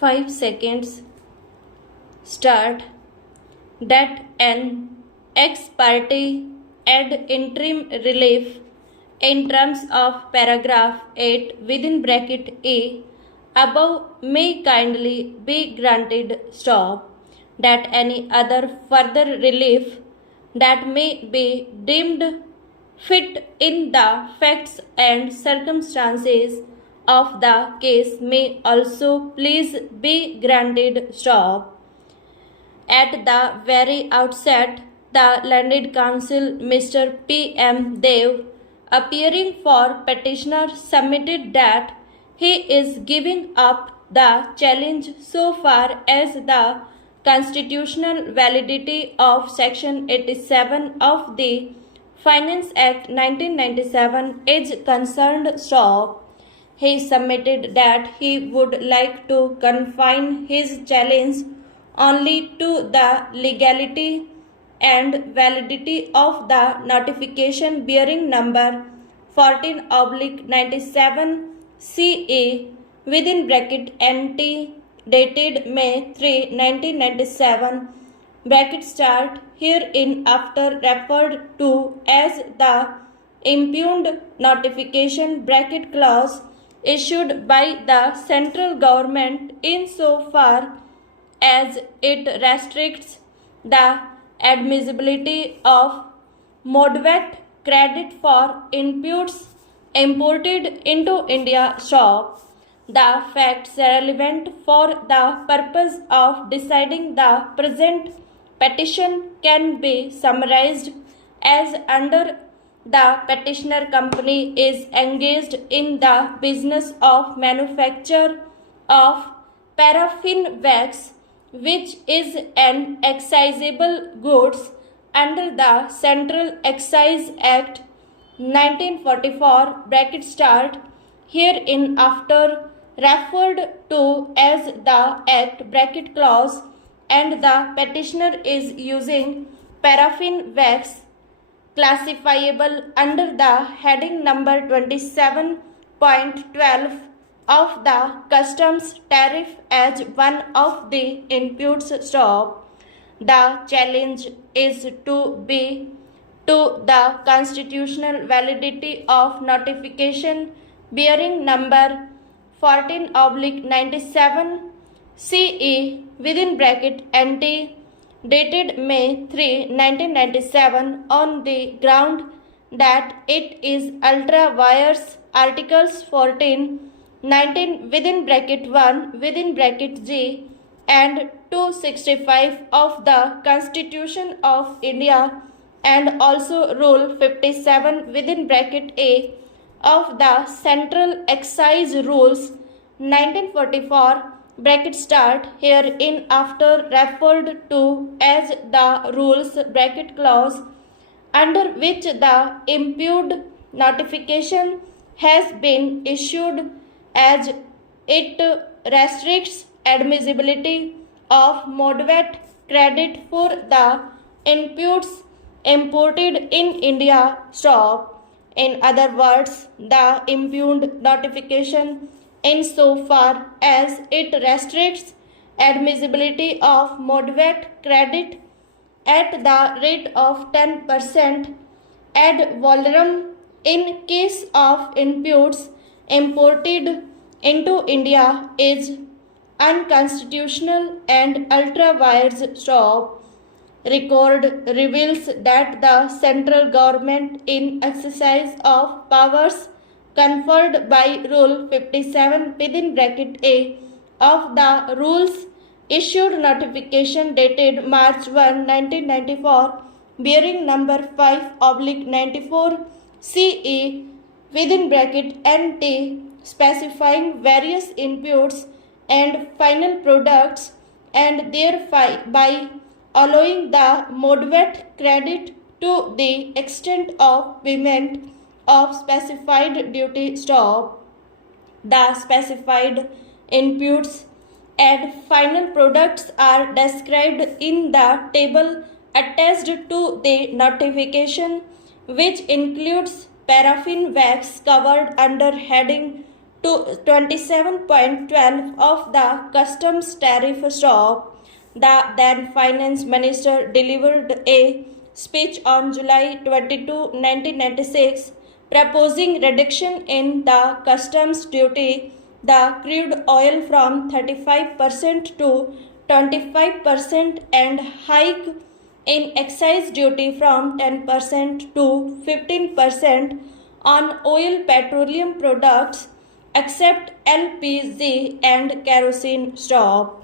5 seconds. Start. That an ex parte ad interim relief in terms of paragraph 8 within bracket A above may kindly be granted. Stop. That any other further relief that may be deemed fit in the facts and circumstances of the case may also please be granted. Stop. At the very outset, the learned counsel Mr. P.M. Dev, appearing for petitioner, submitted that he is giving up the challenge so far as the constitutional validity of Section 87 of the Finance Act 1997 is concerned. Stop. He submitted that he would like to confine his challenge only to the legality and validity of the notification bearing number 14/97 CA within bracket NT dated May 3, 1997 bracket start hereinafter referred to as the impugned notification bracket clause issued by the central government insofar as it restricts the admissibility of moderate credit for inputs imported into India. Stop. The facts relevant for the purpose of deciding the present petition can be summarized as under: the petitioner company is engaged in the business of manufacture of paraffin wax, which is an excisable goods under the Central Excise Act 1944 bracket start hereinafter referred to as the Act bracket clause, and the petitioner is using paraffin wax classifiable under the heading number 27.12 of the customs tariff as one of the inputs. Stop. The challenge is to be to the constitutional validity of notification bearing number 14/97 CE within bracket NT dated May 3, 1997 on the ground that it is ultra vires articles 14, 19 within bracket 1 within bracket G and 265 of the Constitution of India, and also Rule 57 within bracket A of the Central Excise Rules 1944 bracket start hereinafter referred to as the rules bracket clause, under which the impugned notification has been issued, as it restricts admissibility of moderate credit for the inputs imported in India. Stop. In other words, the impugned notification, insofar as it restricts admissibility of moderate credit at the rate of 10% ad valorem in case of inputs imported into India, is unconstitutional and ultra vires. Stop. Record reveals that the central government, in exercise of powers conferred by Rule 57 within bracket A of the rules, issued notification dated March 1, 1994 bearing number 5/94 CE within bracket NT specifying various inputs and final products, and thereby allowing the moderate credit to the extent of payment of specified duty. Stop. The specified inputs and final products are described in the table attached to the notification, which includes paraffin wax covered under heading to 27.12 of the customs tariff stop. The then finance minister delivered a speech on July 22, 1996, proposing reduction in the customs duty, the crude oil from 35% to 25% and hike in excise duty from 10% to 15% on oil petroleum products except LPG and kerosene stop.